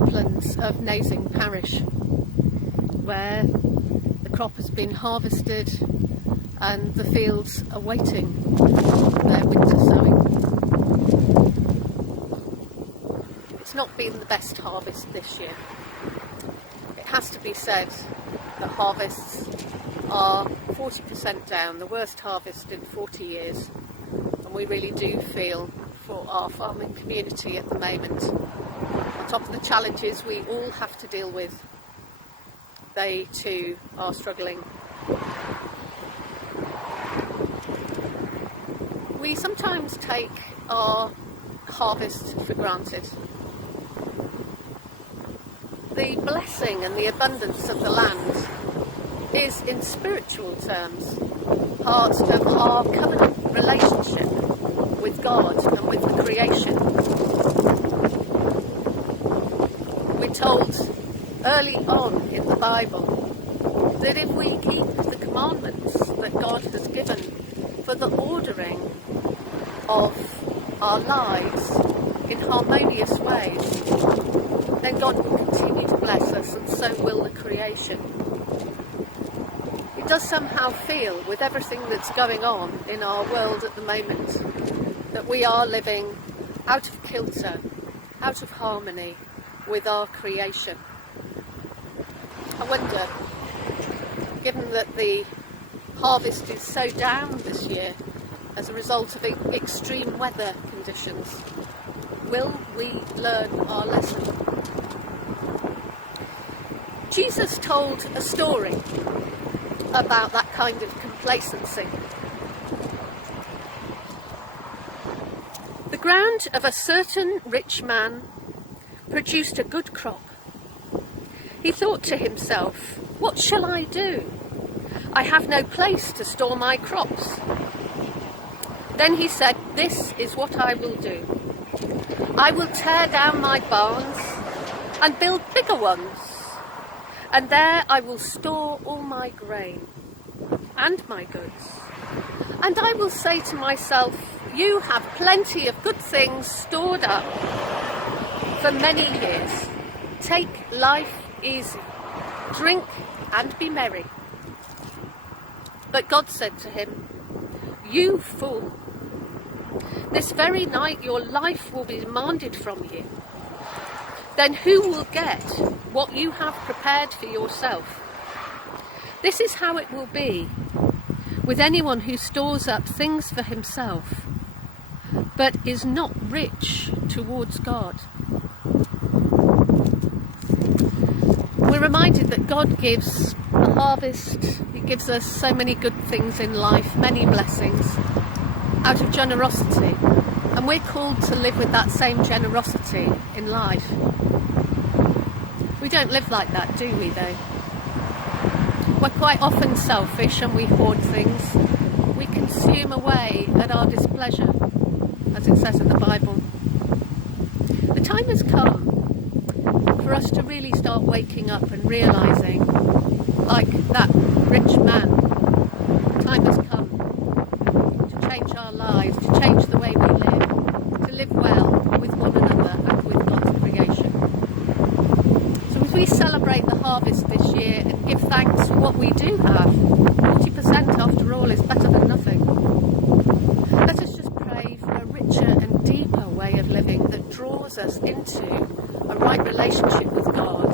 uplands of Nazeing Parish, where the crop has been harvested and the fields are waiting their winter sowing. It's not been the best harvest this year. It has to be said that harvests are 40% down, the worst harvest in 40 years, and we really do feel for our farming community at the moment. On top of the challenges we all have to deal with, they too are struggling. We sometimes take our harvest for granted. The blessing and the abundance of the land is, in spiritual terms, part of our covenant relationship with God and with the creation. We're told early on in the Bible that if we keep the commandments that God has given for the ordering of our lives in harmonious ways, then God will continue to bless us, and so will the creation. It does somehow feel, with everything that's going on in our world at the moment, that we are living out of kilter, out of harmony with our creation. I wonder, given that the harvest is so down this year as a result of extreme weather conditions, will we learn our lesson? Jesus told a story about that kind of complacency. The ground of a certain rich man produced a good crop. He thought to himself, "What shall I do? I have no place to store my crops." Then he said, "This is what I will do. I will tear down my barns and build bigger ones, and there I will store all my grain and my goods. And I will say to myself, you have plenty of good things stored up for many years. Take life easy, drink and be merry." But God said to him, "You fool, this very night your life will be demanded from you. Then who will get what you have prepared for yourself? This is how it will be with anyone who stores up things for himself, but is not rich towards God." We're reminded that God gives a harvest. He gives us so many good things in life, many blessings, out of generosity. And we're called to live with that same generosity in life. We don't live like that, do we, though? We're quite often selfish and we hoard things. We consume away at our displeasure, as it says in the Bible. The time has come for us to really start waking up and realising, like that rich man, the time has come to change our lives, to change the way we live well with one another and with God's creation. So as we celebrate the harvest this year and give thanks for what we do have, 40% after all is better than nothing. Let us just pray for a richer and deeper way of living that draws us into a right relationship with God